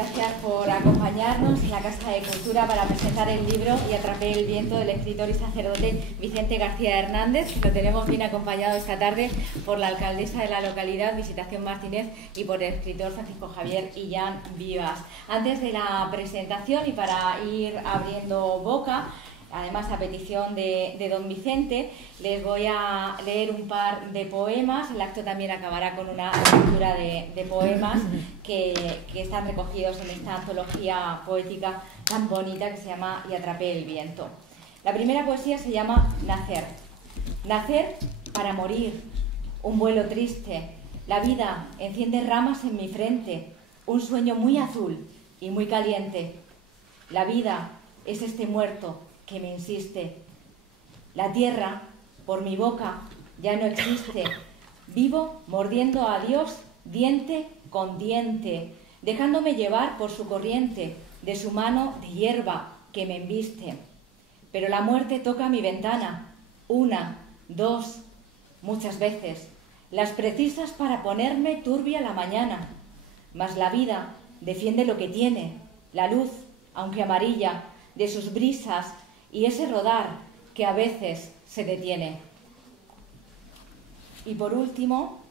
gracias por acompañarnos en la Casa de Cultura para presentar el libro Y atrapé el viento del escritor y sacerdote Vicente García Hernández, que lo tenemos bien acompañado esta tarde por la alcaldesa de la localidad, Visitación Martínez, y por el escritor Francisco Javier Illán Vivas. Antes de la presentación y para ir abriendo boca, además a petición de don Vicente, les voy a leer un par de poemas. El acto también acabará con una lectura de poemas que están recogidos en esta antología poética tan bonita que se llama Y atrapé el viento. La primera poesía se llama Nacer. Nacer para morir, un vuelo triste. La vida enciende ramas en mi frente, un sueño muy azul y muy caliente. La vida es este muerto que me insiste. La tierra, por mi boca, ya no existe. Vivo mordiendo a Dios diente con diente, dejándome llevar por su corriente, de su mano de hierba que me embiste. Pero la muerte toca mi ventana, una, dos, muchas veces, las precisas para ponerme turbia la mañana. Mas la vida defiende lo que tiene, la luz, aunque amarilla, de sus brisas, y ese rodar que a veces se detiene. Y por último,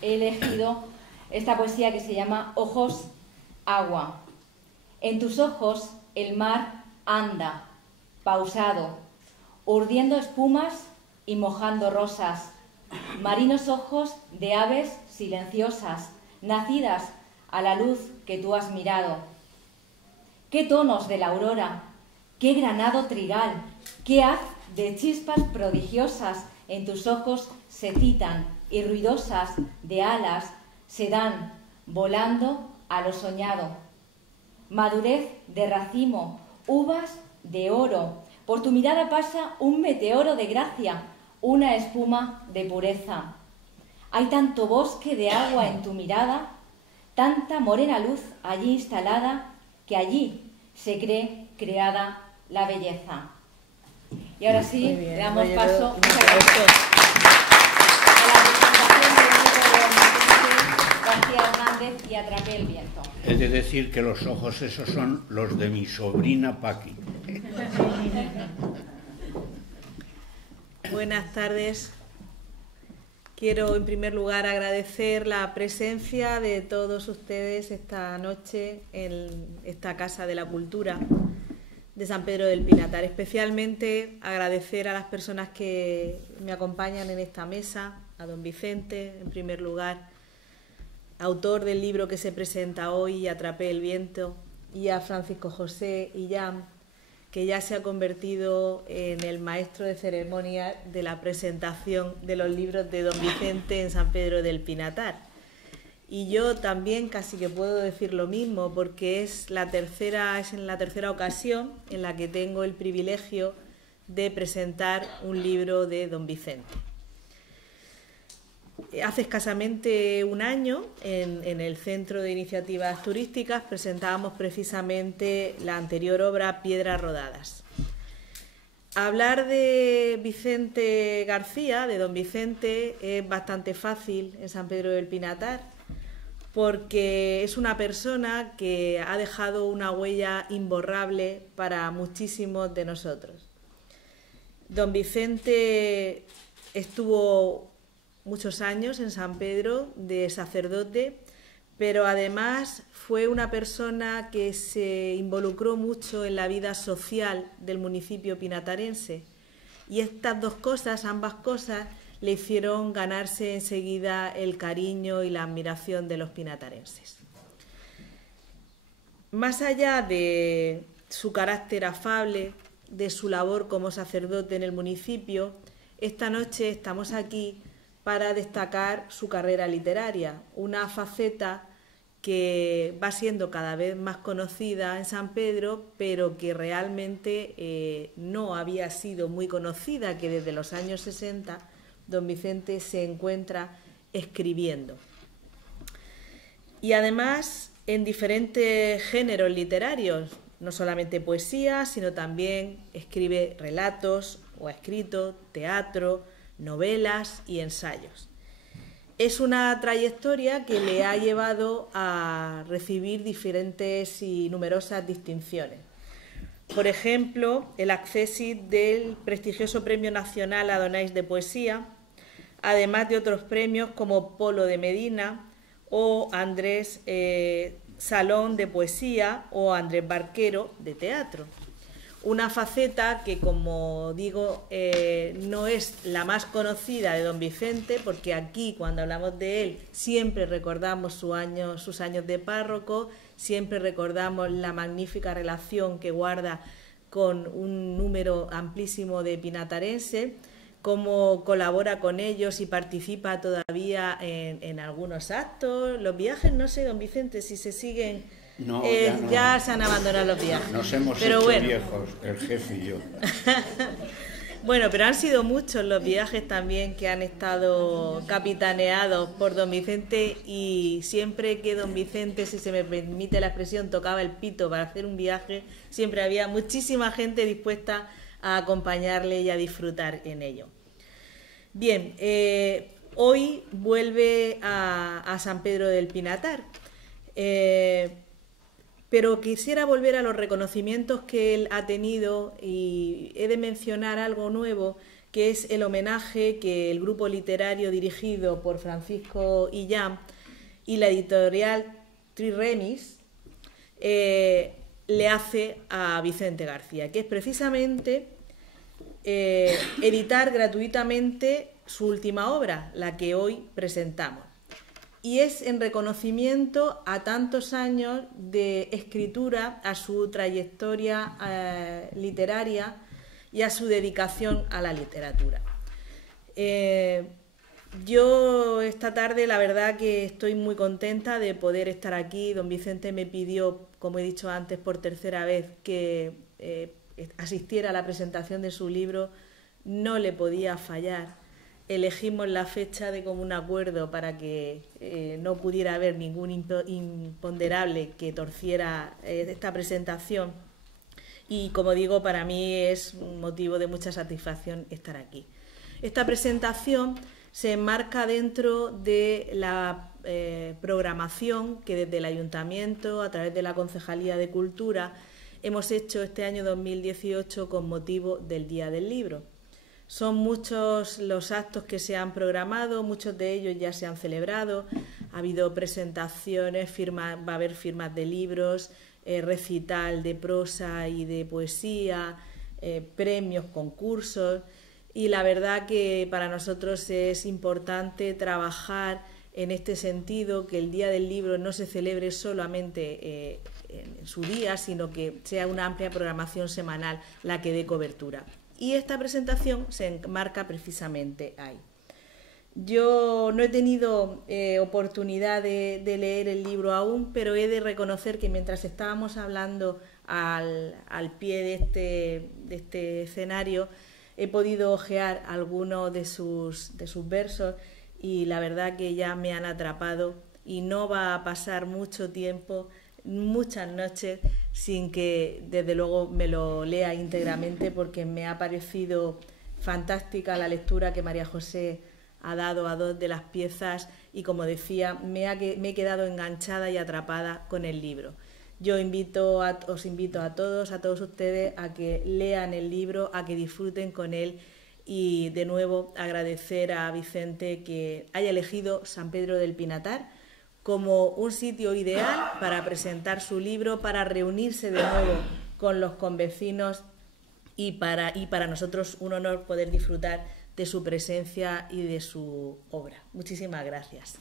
he elegido esta poesía que se llama Ojos, agua. En tus ojos el mar anda, pausado, urdiendo espumas y mojando rosas, marinos ojos de aves silenciosas, nacidas a la luz que tú has mirado. ¿Qué tonos de la aurora? ¡Qué granado trigal! ¡Qué haz de chispas prodigiosas en tus ojos se citan y ruidosas de alas se dan, volando a lo soñado! Madurez de racimo, uvas de oro, por tu mirada pasa un meteoro de gracia, una espuma de pureza. Hay tanto bosque de agua en tu mirada, tanta morena luz allí instalada, que allí se cree creada la belleza. Y ahora sí, le damos paso a la presentación del libro de García Hernández Y atrapé el viento. He de decir que los ojos esos son los de mi sobrina Paqui. Buenas tardes. Quiero en primer lugar agradecer la presencia de todos ustedes esta noche en esta Casa de la Cultura de San Pedro del Pinatar. Especialmente agradecer a las personas que me acompañan en esta mesa, a don Vicente, en primer lugar, autor del libro que se presenta hoy, Y atrapé el viento, y a Francisco José Illán, que ya se ha convertido en el maestro de ceremonia de la presentación de los libros de don Vicente en San Pedro del Pinatar. Y yo también casi que puedo decir lo mismo, porque es en la tercera ocasión en la que tengo el privilegio de presentar un libro de don Vicente. Hace escasamente un año, en el Centro de Iniciativas Turísticas, presentábamos precisamente la anterior obra, Piedras Rodadas. Hablar de Vicente García, de don Vicente, es bastante fácil en San Pedro del Pinatar, porque es una persona que ha dejado una huella imborrable para muchísimos de nosotros. Don Vicente estuvo muchos años en San Pedro de sacerdote, pero además fue una persona que se involucró mucho en la vida social del municipio pinatarense, y estas dos cosas, ambas cosas, le hicieron ganarse enseguida el cariño y la admiración de los pinatarenses. Más allá de su carácter afable, de su labor como sacerdote en el municipio, esta noche estamos aquí para destacar su carrera literaria, una faceta que va siendo cada vez más conocida en San Pedro, pero que realmente no había sido muy conocida, que desde los años 60 don Vicente se encuentra escribiendo. Y además en diferentes géneros literarios, no solamente poesía, sino también escribe relatos o ha escrito teatro, novelas y ensayos. es una trayectoria que le ha llevado a recibir diferentes y numerosas distinciones. Por ejemplo, el accésit del prestigioso Premio Nacional Adonais de Poesía, además de otros premios como Polo de Medina o Andrés Salón de Poesía o Andrés Barquero de Teatro. Una faceta que, como digo, no es la más conocida de don Vicente, porque aquí, cuando hablamos de él, siempre recordamos sus años de párroco, siempre recordamos la magnífica relación que guarda con un número amplísimo de pinatarenses, cómo colabora con ellos y participa todavía en algunos actos. Los viajes, no sé, don Vicente, si se siguen... No, ya se han abandonado los viajes. Nos hemos hecho viejos, el jefe y yo. Bueno, pero han sido muchos los viajes también que han estado capitaneados por don Vicente, y siempre que don Vicente, si se me permite la expresión, tocaba el pito para hacer un viaje, siempre había muchísima gente dispuesta a acompañarle y a disfrutar en ello. Bien, hoy vuelve a San Pedro del Pinatar. Pero quisiera volver a los reconocimientos que él ha tenido, y he de mencionar algo nuevo, que es el homenaje que el grupo literario dirigido por Francisco Illán y la editorial Triremis le hace a Vicente García, que es precisamente editar gratuitamente su última obra, la que hoy presentamos. Y es en reconocimiento a tantos años de escritura, a su trayectoria literaria y a su dedicación a la literatura. Yo esta tarde, la verdad que estoy muy contenta de poder estar aquí. Don Vicente me pidió, como he dicho antes, por tercera vez que asistiera a la presentación de su libro. No le podía fallar. Elegimos la fecha de común acuerdo para que no pudiera haber ningún imponderable que torciera esta presentación, y como digo, para mí es un motivo de mucha satisfacción estar aquí. Esta presentación se enmarca dentro de la programación que desde el Ayuntamiento, a través de la Concejalía de Cultura, hemos hecho este año 2018 con motivo del Día del Libro. Son muchos los actos que se han programado, muchos de ellos ya se han celebrado. Ha habido presentaciones, va a haber firmas de libros, recital de prosa y de poesía, premios, concursos. Y la verdad que para nosotros es importante trabajar en este sentido, que el Día del Libro no se celebre solamente en su día, sino que sea una amplia programación semanal la que dé cobertura. Y esta presentación se enmarca precisamente ahí. Yo no he tenido oportunidad de leer el libro aún, pero he de reconocer que mientras estábamos hablando al pie de este escenario, he podido hojear algunos de sus versos, y la verdad que ya me han atrapado, y no va a pasar mucho tiempo, muchas noches, sin que desde luego me lo lea íntegramente, porque me ha parecido fantástica la lectura que María José ha dado a dos de las piezas, y como decía, me he quedado enganchada y atrapada con el libro. Yo os invito a todos ustedes a que lean el libro, a que disfruten con él, y de nuevo agradecer a Vicente que haya elegido San Pedro del Pinatar como un sitio ideal para presentar su libro, para reunirse de nuevo con los convecinos, y para nosotros un honor poder disfrutar de su presencia y de su obra. Muchísimas gracias.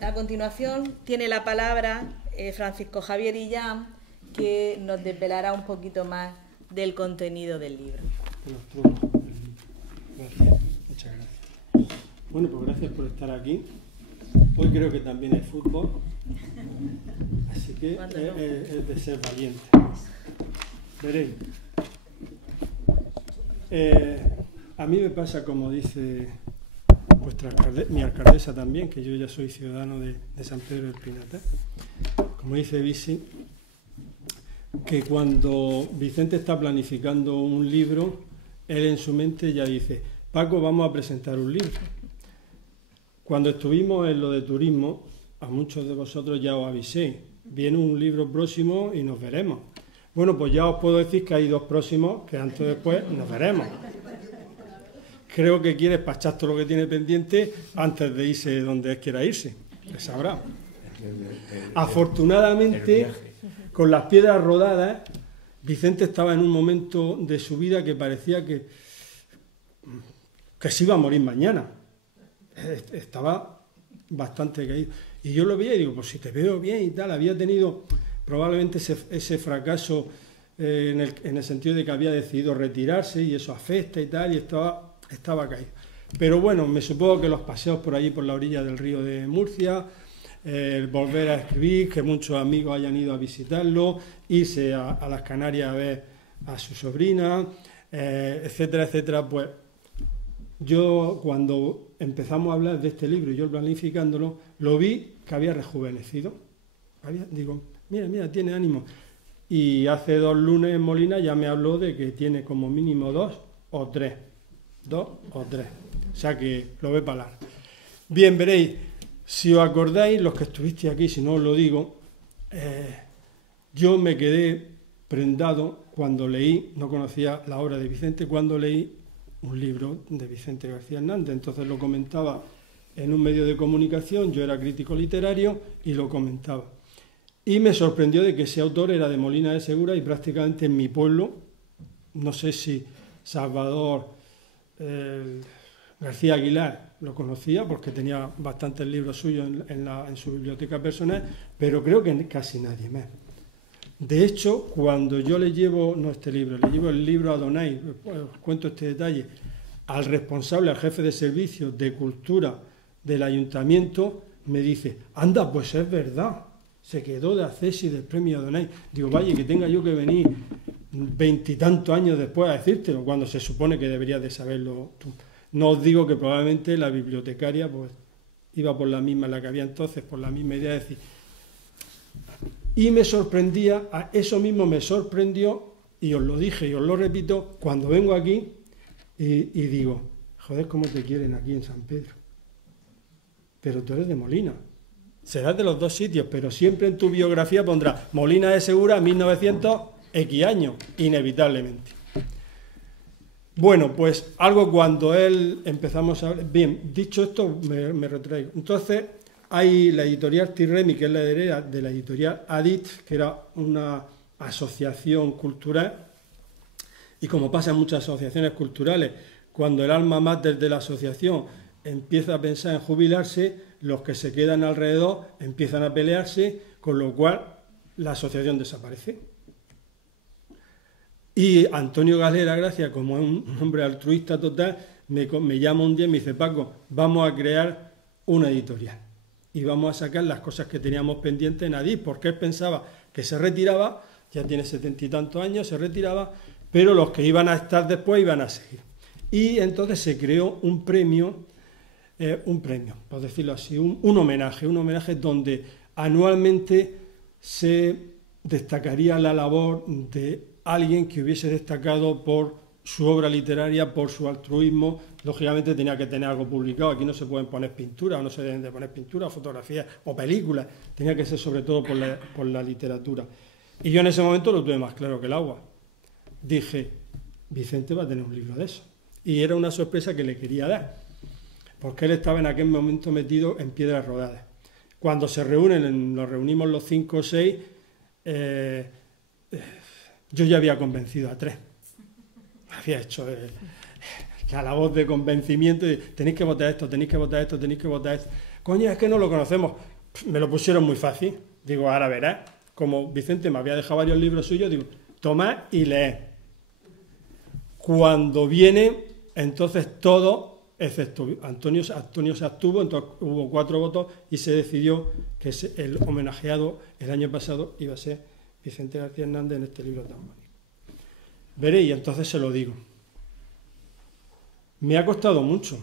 A continuación tiene la palabra Francisco Javier Illán, que nos desvelará un poquito más del contenido del libro. Gracias, muchas gracias. Bueno, pues gracias por estar aquí. Hoy creo que también hay fútbol, así que es de ser valiente. Veréis. A mí me pasa, como dice mi alcaldesa también, que yo ya soy ciudadano de San Pedro del Pinatar. Como dice Visi, que cuando Vicente está planificando un libro, él en su mente ya dice, Paco, vamos a presentar un libro. Cuando estuvimos en lo de turismo, a muchos de vosotros ya os avisé, viene un libro próximo y nos veremos. Bueno, pues ya os puedo decir que hay 2 próximos que antes o después nos veremos. Creo que quiere despachar todo lo que tiene pendiente antes de irse donde él quiera irse, que sabrá. Afortunadamente, con las piedras rodadas, Vicente estaba en un momento de su vida que parecía que se iba a morir mañana. Estaba bastante caído. Y yo lo veía y digo, pues si te veo bien y tal, había tenido probablemente ese fracaso en el sentido de que había decidido retirarse y eso afecta y tal, y estaba caído. Pero bueno, me supongo que los paseos por allí, por la orilla del río de Murcia, el volver a escribir, que muchos amigos hayan ido a visitarlo, irse a las Canarias a ver a su sobrina, etcétera, etcétera. Pues yo cuando empezamos a hablar de este libro y yo planificándolo, lo vi que había rejuvenecido. Digo, mira, tiene ánimo. Y hace 2 lunes en Molina ya me habló de que tiene como mínimo 2 o 3. 2 o 3. O sea que lo ve para largo. Bien, veréis, si os acordáis, los que estuvisteis aquí, si no os lo digo, yo me quedé prendado cuando leí, no conocía la obra de Vicente, cuando leí un libro de Vicente García Hernández. Entonces lo comentaba en un medio de comunicación, yo era crítico literario y lo comentaba. Y me sorprendió de que ese autor era de Molina de Segura y prácticamente en mi pueblo, no sé si Salvador García Aguilar lo conocía porque tenía bastantes libros suyos en su biblioteca personal, pero creo que casi nadie más. De hecho, cuando yo le llevo, no este libro, le llevo el libro a Donay, os cuento este detalle, al responsable, al jefe de servicio de cultura del ayuntamiento, me dice, anda, pues es verdad, se quedó de acceso del premio Donay. Digo, vaya, que tenga yo que venir 20 y tantos años después a decírtelo, cuando se supone que deberías de saberlo tú. No os digo que probablemente la bibliotecaria pues iba por la misma, la que había entonces, por la misma idea de decir. Y me sorprendía, eso mismo me sorprendió, y os lo dije y os lo repito, cuando vengo aquí y digo, joder, cómo te quieren aquí en San Pedro. Pero tú eres de Molina. Serás de los 2 sitios, pero siempre en tu biografía pondrás Molina de Segura, 1900, X años, inevitablemente. Bueno, pues algo cuando él empezamos a... Bien, dicho esto, me retraigo. Entonces, hay la editorial Tirremi, que es la heredera de la editorial Adit, que era una asociación cultural, y como pasa en muchas asociaciones culturales, cuando el alma mater de la asociación empieza a pensar en jubilarse, los que se quedan alrededor empiezan a pelearse, con lo cual la asociación desaparece. Y Antonio Galera Gracia, como es un hombre altruista total, me llama un día y me dice, Paco, vamos a crear una editorial y vamos a sacar las cosas que teníamos pendientes en Adif, porque él pensaba que se retiraba, ya tiene 70 y tantos años, se retiraba, pero los que iban a estar después iban a seguir. Y entonces se creó un premio, por decirlo así, un homenaje donde anualmente se destacaría la labor de alguien que hubiese destacado por su obra literaria, por su altruismo. Lógicamente tenía que tener algo publicado, aquí no se pueden poner pinturas, o no se deben de poner pinturas, fotografías o películas, tenía que ser sobre todo por la literatura. Y yo en ese momento lo tuve más claro que el agua. Dije, Vicente va a tener un libro de eso. Y era una sorpresa que le quería dar, porque él estaba en aquel momento metido en piedras rodadas. Cuando se reúnen, nos reunimos los 5 o 6, yo ya había convencido a 3. Había hecho la labor de convencimiento de tenéis que votar esto, tenéis que votar esto, tenéis que votar esto. Coño, es que no lo conocemos. Me lo pusieron muy fácil. Digo, ahora verás. Como Vicente me había dejado varios libros suyos, digo, tomad y leed. Cuando viene, entonces todo, excepto Antonio se abstuvo, entonces hubo 4 votos y se decidió que el homenajeado el año pasado iba a ser Vicente García Hernández en este libro tan bonito. Veréis, entonces se lo digo. Me ha costado mucho.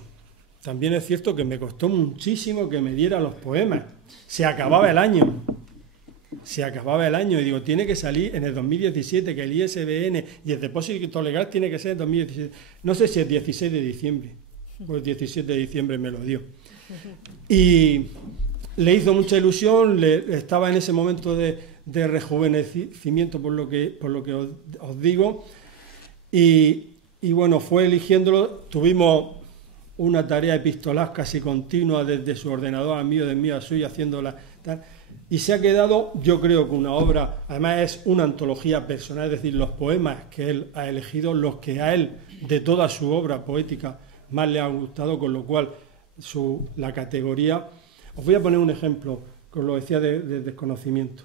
También es cierto que me costó muchísimo que me diera los poemas. Se acababa el año. se acababa el año y digo, tiene que salir en el 2017, que el ISBN y el depósito legal tiene que ser en 2017. No sé si es 16 de diciembre, pues 17 de diciembre me lo dio. Y le hizo mucha ilusión, estaba en ese momento de rejuvenecimiento, por lo que os digo, y bueno, fue eligiéndolo. Tuvimos una tarea epistolar casi continua desde su ordenador al mío, del mío al suyo, haciéndola tal. Y se ha quedado, yo creo que una obra, además es una antología personal, es decir, los poemas que él ha elegido, los que a él, de toda su obra poética, más le ha gustado, con lo cual la categoría... Os voy a poner un ejemplo, que os lo decía de desconocimiento.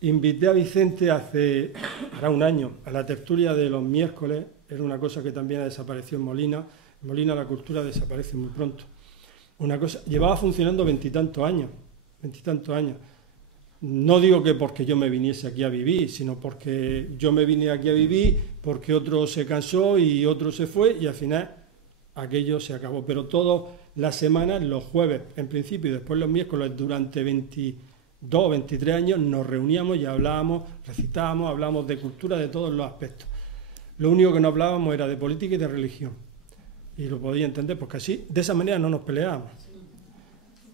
Invité a Vicente hará un año, a la tertulia de los miércoles, era una cosa que también ha desaparecido en Molina. En Molina la cultura desaparece muy pronto. Una cosa, llevaba funcionando 20 y tantos años. No digo que porque yo me viniese aquí a vivir, sino porque yo me vine aquí a vivir, porque otro se cansó y otro se fue y al final aquello se acabó. Pero todas las semanas, los jueves en principio y después los miércoles, durante 22 o 23 años nos reuníamos y hablábamos, recitábamos, hablábamos de cultura, de todos los aspectos. Lo único que no hablábamos era de política y de religión. Y lo podía entender porque así, de esa manera no nos peleábamos.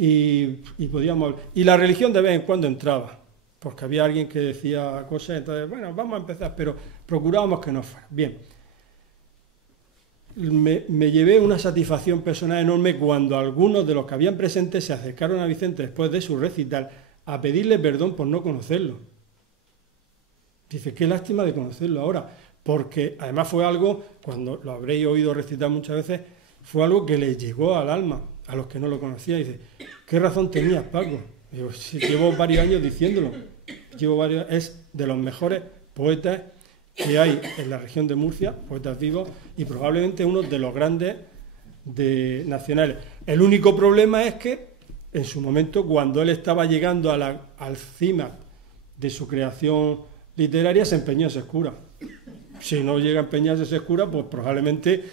Y podíamos... Y la religión de vez en cuando entraba, porque había alguien que decía cosas, entonces, bueno, vamos a empezar, pero procurábamos que no fuera. Bien. Me llevé una satisfacción personal enorme cuando algunos de los que habían presentes se acercaron a Vicente después de su recital a pedirle perdón por no conocerlo. Dice, qué lástima de conocerlo ahora, porque además fue algo, cuando lo habréis oído recitar muchas veces, fue algo que le llegó al alma a los que no lo conocían. Dice, ¿qué razón tenías, Paco? Digo, sí, llevo varios años diciéndolo. Es de los mejores poetas que hay en la región de Murcia, poetas vivos, y probablemente uno de los grandes nacionales. El único problema es que en su momento, cuando él estaba llegando al cima de su creación literaria, se empeñó en Sescura. Si no llega a empeñarse en Sescura, pues probablemente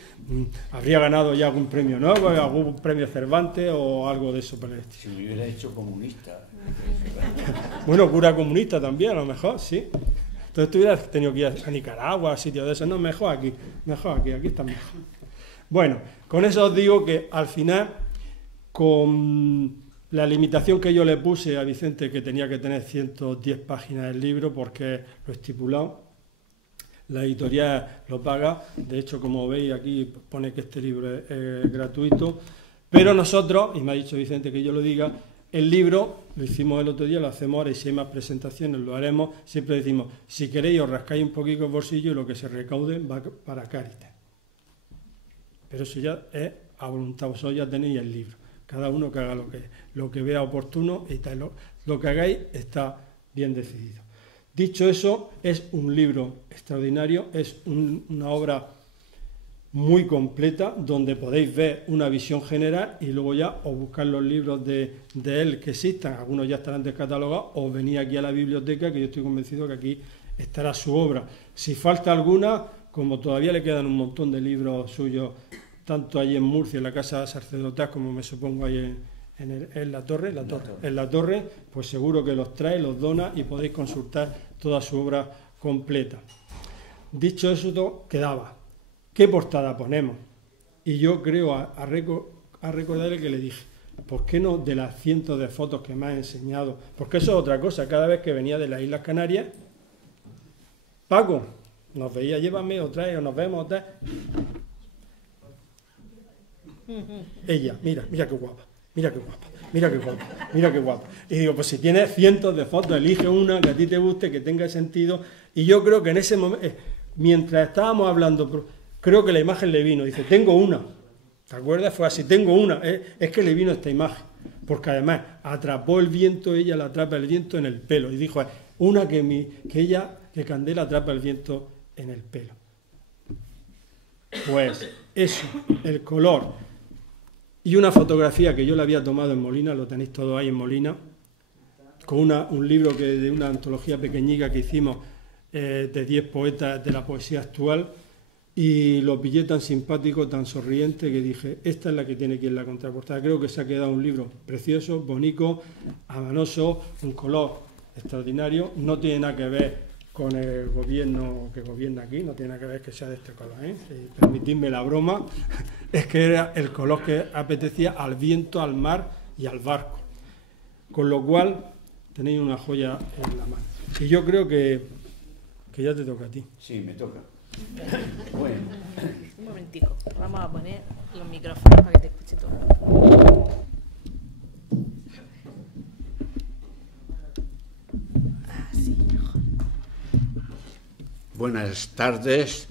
habría ganado ya algún premio nuevo, algún premio Cervantes o algo de eso. Si me hubiera hecho comunista. Bueno, cura comunista también, a lo mejor, sí. Entonces tú hubieras tenido que ir a Nicaragua, a sitios de esos. No, mejor aquí está mejor. Bueno, con eso os digo que al final, con la limitación que yo le puse a Vicente, que tenía que tener 110 páginas del libro, porque lo estipulado, la editorial lo paga. De hecho, como veis aquí, pone que este libro es gratuito. Pero nosotros, y me ha dicho Vicente que yo lo diga, el libro lo hicimos el otro día, lo hacemos ahora, y si hay más presentaciones lo haremos. Siempre decimos, si queréis os rascáis un poquito el bolsillo y lo que se recaude va para Cáritas. Pero eso ya es a voluntad, vosotros ya tenéis el libro. Cada uno que haga lo que vea oportuno, y lo que hagáis está bien decidido. Dicho eso, es un libro extraordinario, es una obra muy completa, donde podéis ver una visión general y luego ya o buscar los libros de él que existan, algunos ya estarán descatalogados, o venir aquí a la biblioteca, que yo estoy convencido que aquí estará su obra. Si falta alguna, como todavía le quedan un montón de libros suyos, tanto allí en Murcia, en la Casa Sacerdotal, como me supongo ahí en la torre, pues seguro que los trae, los dona y podéis consultar toda su obra completa. Dicho eso, quedaba, ¿qué portada ponemos? Y yo creo a recordarle que le dije, ¿por qué no de las cientos de fotos que me ha enseñado? Porque eso es otra cosa, cada vez que venía de las Islas Canarias, Paco, nos veía, llévame o trae, o nos vemos o tal. Ella, mira qué guapa, mira qué guapa, mira qué guapa, mira qué guapa. Y digo, pues si tienes cientos de fotos, elige una que a ti te guste, que tenga sentido. Y yo creo que en ese momento, mientras estábamos hablando, creo que la imagen le vino. Dice, tengo una. ¿Te acuerdas? Fue así, tengo una. Es que le vino esta imagen. Porque además atrapó el viento, ella la atrapa el viento en el pelo. Y dijo, una que Candela atrapa el viento en el pelo. Pues eso, el color. Y una fotografía que yo le había tomado en Molina, lo tenéis todo ahí en Molina, con un libro de una antología pequeñica que hicimos de 10 poetas de la poesía actual, y lo pillé tan simpático, tan sonriente, que dije, esta es la que tiene que ir en la contraportada. Creo que se ha quedado un libro precioso, bonito, amanoso, un color extraordinario. No tiene nada que ver con el gobierno que gobierna aquí, no tiene nada que ver que sea de este color, ¿eh? Permitidme la broma, es que era el color que apetecía al viento, al mar y al barco. Con lo cual, tenéis una joya en la mano. Y yo creo que ya te toca a ti. Sí, me toca. Bueno. Un momentico, vamos a poner los micrófonos para que te escuche todo. Así, mejor. Buenas tardes.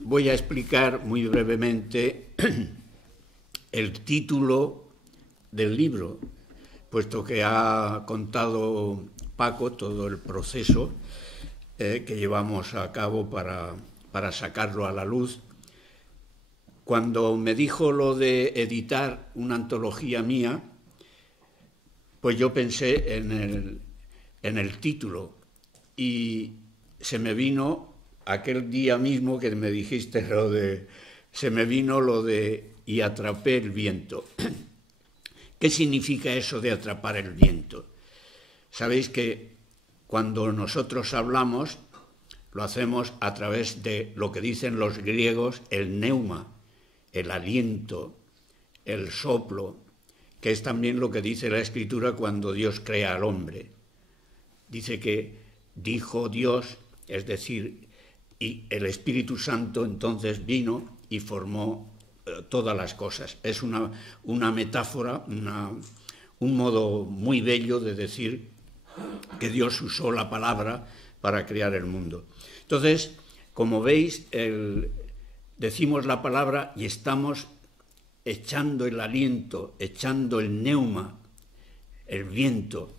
Voy a explicar muy brevemente el título del libro, puesto que ha contado Paco todo el proceso que llevamos a cabo para sacarlo a la luz. Cuando me dijo lo de editar una antología mía, pues yo pensé en el título y se me vino aquel día mismo que me dijiste se me vino lo de y atrapé el viento. ¿Qué significa eso de atrapar el viento? Sabéis que cuando nosotros hablamos, lo hacemos a través de lo que dicen los griegos, el neuma, el aliento, el soplo, que es también lo que dice la Escritura cuando Dios crea al hombre. Dice que dijo Dios, es decir, y el Espíritu Santo entonces vino y formó todas las cosas. Es una metáfora, un modo muy bello de decir que Dios usó la palabra para crear el mundo. Entonces, como veis, decimos la palabra y estamos echando el aliento, echando el neuma, el viento.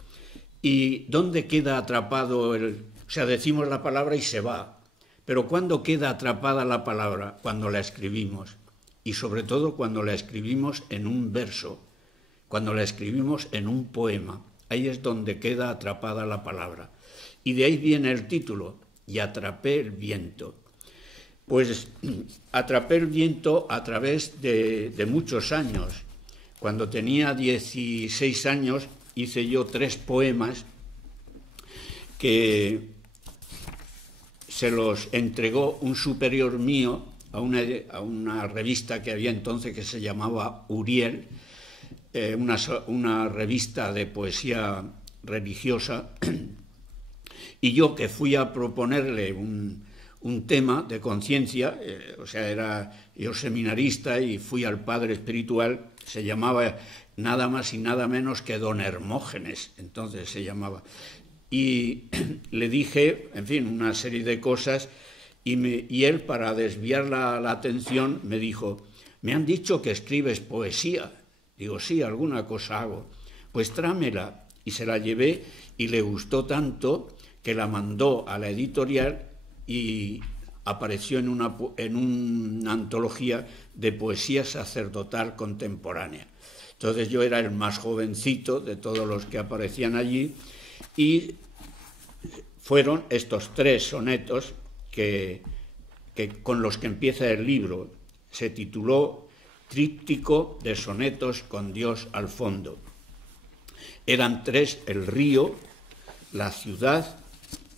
¿Y dónde queda atrapado o sea, decimos la palabra y se va. Pero ¿cuándo queda atrapada la palabra? Cuando la escribimos. Y sobre todo cuando la escribimos en un verso, cuando la escribimos en un poema. Ahí es donde queda atrapada la palabra. Y de ahí viene el título, y atrapé el viento. Pues atrapé el viento a través de muchos años. Cuando tenía 16 años hice yo 3 poemas que se los entregó un superior mío a una revista que había entonces que se llamaba Uriel, una revista de poesía religiosa, y yo que fui a proponerle un tema de conciencia, o sea, era yo seminarista y fui al padre espiritual, se llamaba nada más y nada menos que Don Hermógenes, entonces se llamaba, y le dije, en fin, una serie de cosas, y él, para desviar la atención, me dijo, me han dicho que escribes poesía. Digo, sí, alguna cosa hago. Pues tráemela. Y se la llevé y le gustó tanto que la mandó a la editorial y apareció en una antología de poesía sacerdotal contemporánea. Entonces yo era el más jovencito de todos los que aparecían allí y fueron estos 3 sonetos que con los que empieza el libro. Se tituló Tríptico de sonetos con Dios al fondo. Eran 3, el río, la ciudad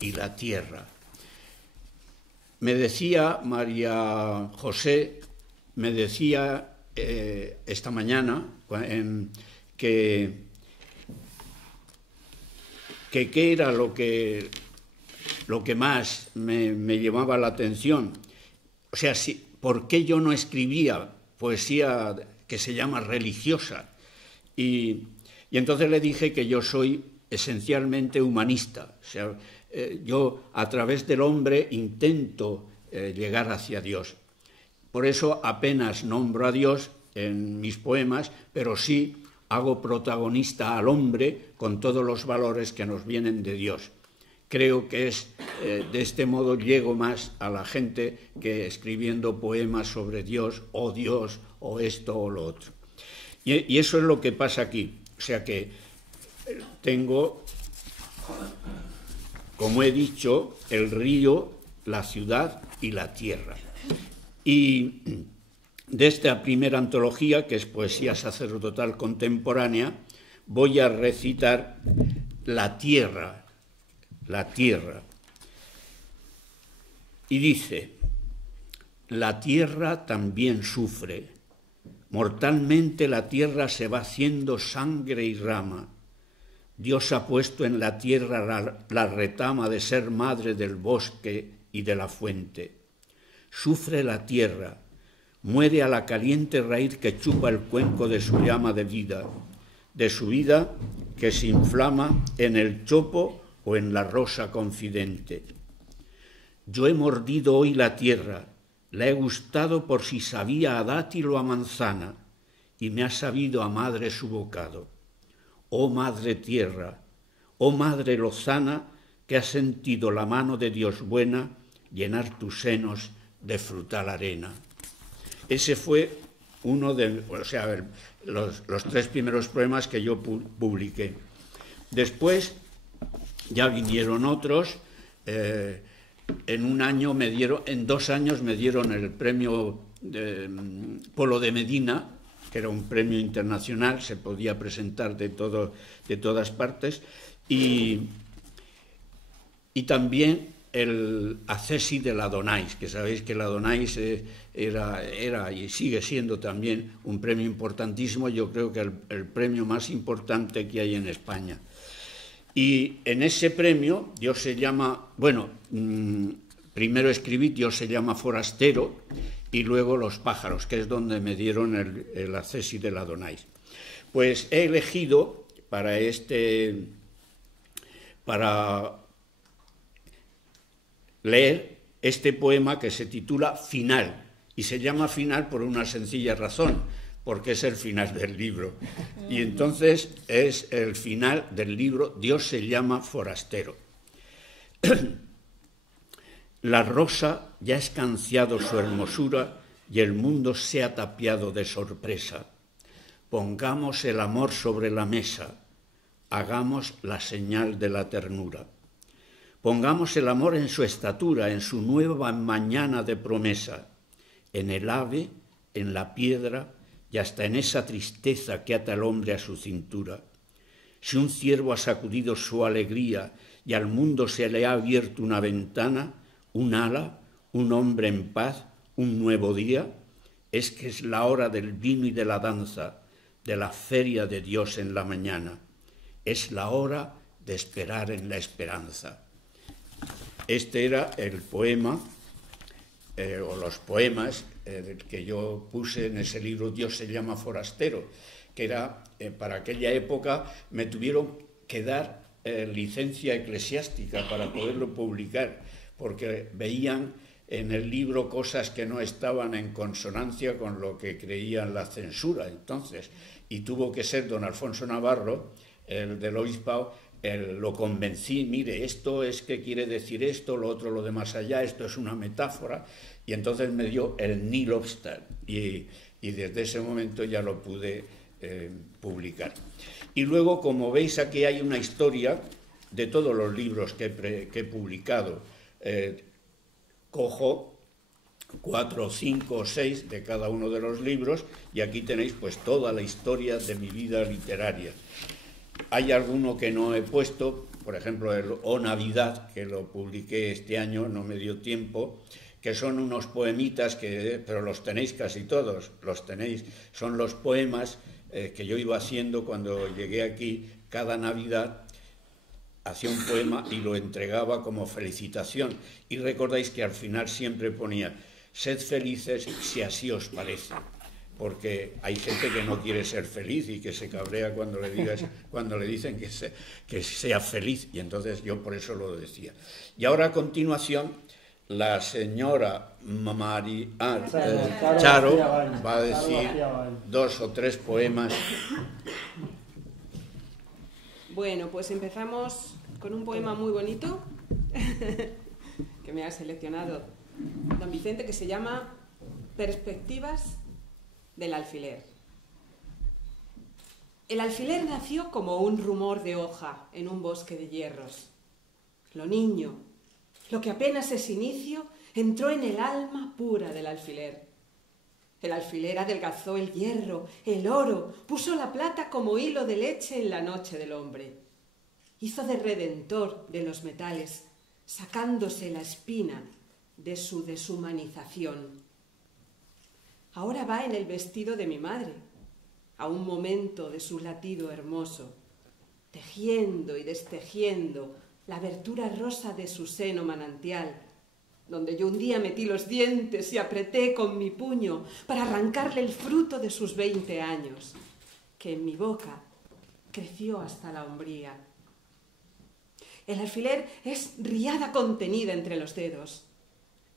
y la tierra. Me decía María José, me decía esta mañana que qué era lo que más me llamaba la atención. O sea, ¿por qué yo no escribía poesía que se llama religiosa? Y entonces le dije que yo soy esencialmente humanista. O sea, yo a través del hombre intento llegar hacia Dios. Por eso apenas nombro a Dios en mis poemas, pero sí hago protagonista al hombre con todos los valores que nos vienen de Dios. Creo que de este modo llego más a la gente que escribiendo poemas sobre Dios o esto o lo otro. Y eso es lo que pasa aquí. O sea que tengo, como he dicho, el río, la ciudad y la tierra. Y de esta primera antología, que es poesía sacerdotal contemporánea, voy a recitar la tierra. Y dice, la tierra también sufre. Mortalmente la tierra se va haciendo sangre y rama. Dios ha puesto en la tierra la retama de ser madre del bosque y de la fuente. Sufre la tierra, muere a la caliente raíz que chupa el cuenco de su llama de su vida que se inflama en el chopo o en la rosa confidente. Yo he mordido hoy la tierra, la he gustado por si sabía a dátil o a manzana, y me ha sabido a madre su bocado. Oh madre tierra, oh madre lozana, que has sentido la mano de Dios buena llenar tus senos de frutal arena. Ese fue uno de los 3 primeros poemas que yo publiqué. Después ya vinieron otros. En 2 años me dieron el premio Polo de Medina, que era un premio internacional, se podía presentar de todas partes, y también el Accesi de l'Adonais, que sabéis que l'Adonais era y sigue siendo también un premio importantísimo, yo creo que el premio más importante que hay en España. Y en ese premio Dios se llama, primero escribí Dios se llama forastero y luego Los pájaros, que es donde me dieron el Accesi de l'Adonais. Pues he elegido para leer este poema que se titula Final, y se llama Final por una sencilla razón, porque es el final del libro. Y entonces es el final del libro Dios se llama forastero. La rosa ya ha escanciado su hermosura y el mundo se ha tapiado de sorpresa. Pongamos el amor sobre la mesa, hagamos la señal de la ternura. Pongamos el amor en su estatura, en su nueva mañana de promesa, en el ave, en la piedra y hasta en esa tristeza que ata al hombre a su cintura. Si un ciervo ha sacudido su alegría y al mundo se le ha abierto una ventana, un ala, un hombre en paz, un nuevo día, es que es la hora del vino y de la danza, de la feria de Dios en la mañana. Es la hora de esperar en la esperanza. Este era el poema, o los poemas que yo puse en ese libro Dios se llama forastero, que era, para aquella época me tuvieron que dar licencia eclesiástica para poderlo publicar, porque veían en el libro cosas que no estaban en consonancia con lo que creían la censura entonces, y tuvo que ser don Alfonso Navarro, el del obispado, lo convencí, mire, esto es que quiere decir esto, lo otro lo de más allá, esto es una metáfora, y entonces me dio el Nil Obstat, y desde ese momento ya lo pude publicar. Y luego, como veis, aquí hay una historia de todos los libros que he publicado. Cojo 4, 5 o 6 de cada uno de los libros, y aquí tenéis pues toda la historia de mi vida literaria. Hay alguno que no he puesto, por ejemplo el O Navidad, que lo publiqué este año, no me dio tiempo, que son unos poemitas, pero los tenéis casi todos, los tenéis, son los poemas que yo iba haciendo cuando llegué aquí. Cada Navidad hacía un poema y lo entregaba como felicitación, y recordáis que al final siempre ponía, sed felices si así os parece, porque hay gente que no quiere ser feliz y que se cabrea cuando le dicen que sea feliz, y entonces yo por eso lo decía. Y ahora a continuación la señora Charo va a decir 2 o 3 poemas. Bueno, pues empezamos con un poema muy bonito que me ha seleccionado don Vicente, que se llama Perspectivas del alfiler. El alfiler nació como un rumor de hoja en un bosque de hierros. Lo niño, lo que apenas es inicio, entró en el alma pura del alfiler. El alfiler adelgazó el hierro, el oro, puso la plata como hilo de leche en la noche del hombre. hizo de redentor de los metales, sacándose la espina de su deshumanización. Ahora va en el vestido de mi madre, a un momento de su latido hermoso, tejiendo y destejiendo la abertura rosa de su seno manantial, donde yo un día metí los dientes y apreté con mi puño para arrancarle el fruto de sus 20 años, que en mi boca creció hasta la hombría. El alfiler es riada contenida entre los dedos.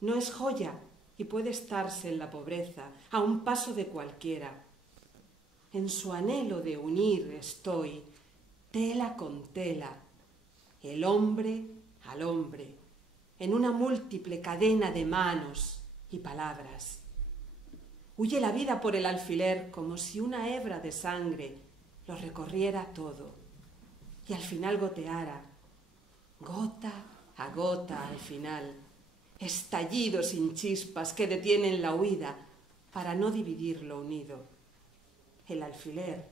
No es joya y puede estarse en la pobreza, a un paso de cualquiera. En su anhelo de unir estoy, tela con tela, el hombre al hombre, en una múltiple cadena de manos y palabras. Huye la vida por el alfiler como si una hebra de sangre lo recorriera todo y al final goteara, gota a gota al final, estallido sin chispas que detienen la huida para no dividir lo unido. El alfiler,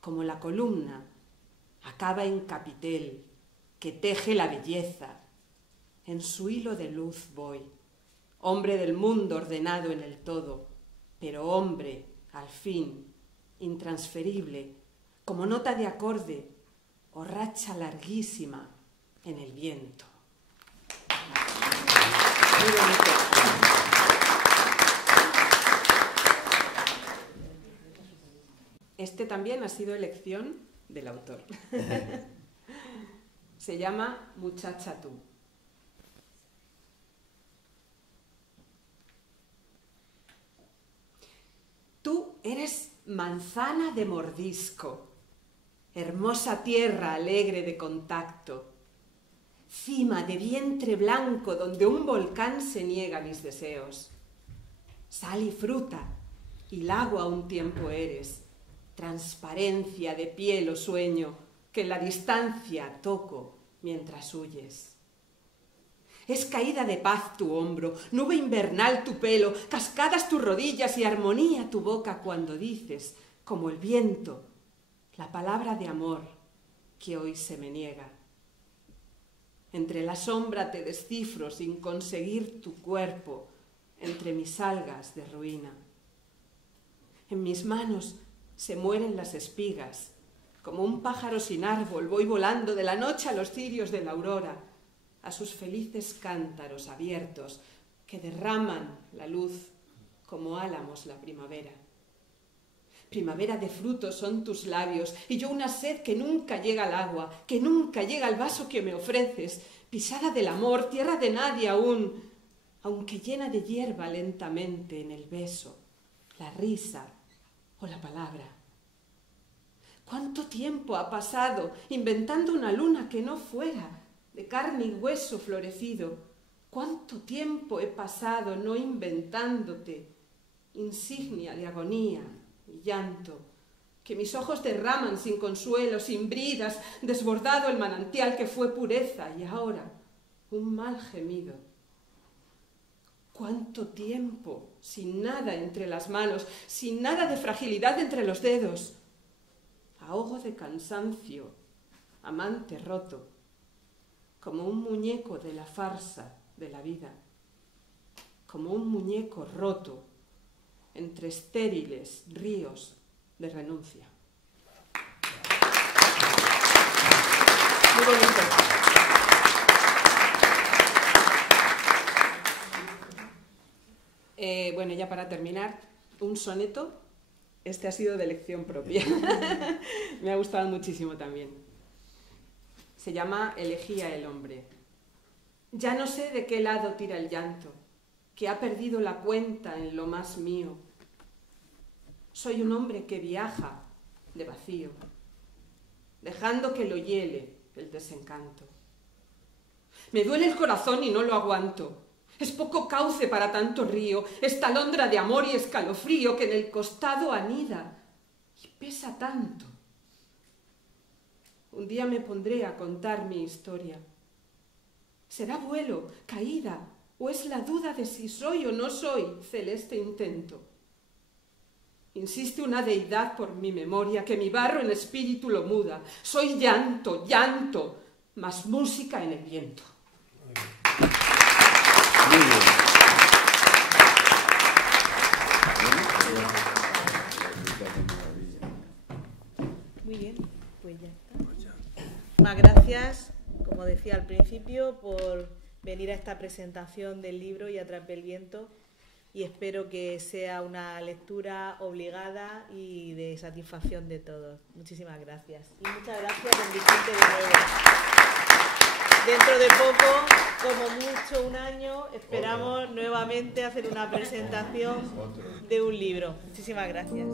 como la columna, acaba en capitel que teje la belleza. En su hilo de luz voy, hombre del mundo ordenado en el todo, pero hombre, al fin, intransferible, como nota de acorde o racha larguísima en el viento. Muy bonito. Este también ha sido elección del autor. Se llama Muchacha tú. Tú eres manzana de mordisco, hermosa tierra alegre de contacto, cima de vientre blanco donde un volcán se niega a mis deseos. Sal y fruta, y lago a un tiempo eres, transparencia de piel o sueño, que en la distancia toco mientras huyes. Es caída de paz tu hombro, nube invernal tu pelo, cascadas tus rodillas y armonía tu boca cuando dices, como el viento, la palabra de amor que hoy se me niega. Entre la sombra te descifro sin conseguir tu cuerpo, entre mis algas de ruina. En mis manos se mueren las espigas, como un pájaro sin árbol voy volando de la noche a los cirios de la aurora, a sus felices cántaros abiertos que derraman la luz como álamos la primavera. Primavera de frutos son tus labios y yo una sed que nunca llega al agua, que nunca llega al vaso que me ofreces, pisada del amor, tierra de nadie aún, aunque llena de hierba lentamente en el beso, la risa o la palabra. ¿Cuánto tiempo ha pasado inventando una luna que no fuera de carne y hueso florecido? ¿Cuánto tiempo he pasado no inventándote insignia de agonía y llanto, que mis ojos derraman sin consuelo, sin bridas, desbordado el manantial que fue pureza y ahora un mal gemido? ¿Cuánto tiempo sin nada entre las manos, sin nada de fragilidad entre los dedos? Ahogo de cansancio, amante roto, como un muñeco de la farsa de la vida, como un muñeco roto entre estériles ríos de renuncia. Muy bonito. Bueno, ya para terminar, un soneto. Este ha sido de elección propia. Me ha gustado muchísimo también. Se llama Elegía el hombre. Ya no sé de qué lado tira el llanto, que ha perdido la cuenta en lo más mío. Soy un hombre que viaja de vacío, dejando que lo hiele el desencanto. Me duele el corazón y no lo aguanto. Es poco cauce para tanto río, esta alondra de amor y escalofrío que en el costado anida y pesa tanto. Un día me pondré a contar mi historia. ¿Será vuelo, caída, o es la duda de si soy o no soy celeste intento? Insiste una deidad por mi memoria, que mi barro en espíritu lo muda. Soy llanto, llanto, más música en el viento. Muy bien, pues ya está. Muchas gracias, como decía al principio, por venir a esta presentación del libro Y a través del viento, y espero que sea una lectura obligada y de satisfacción de todos. Muchísimas gracias. Y muchas gracias, don Vicente, de nuevo. Dentro de poco, como mucho un año, esperamos nuevamente hacer una presentación de un libro. Muchísimas gracias.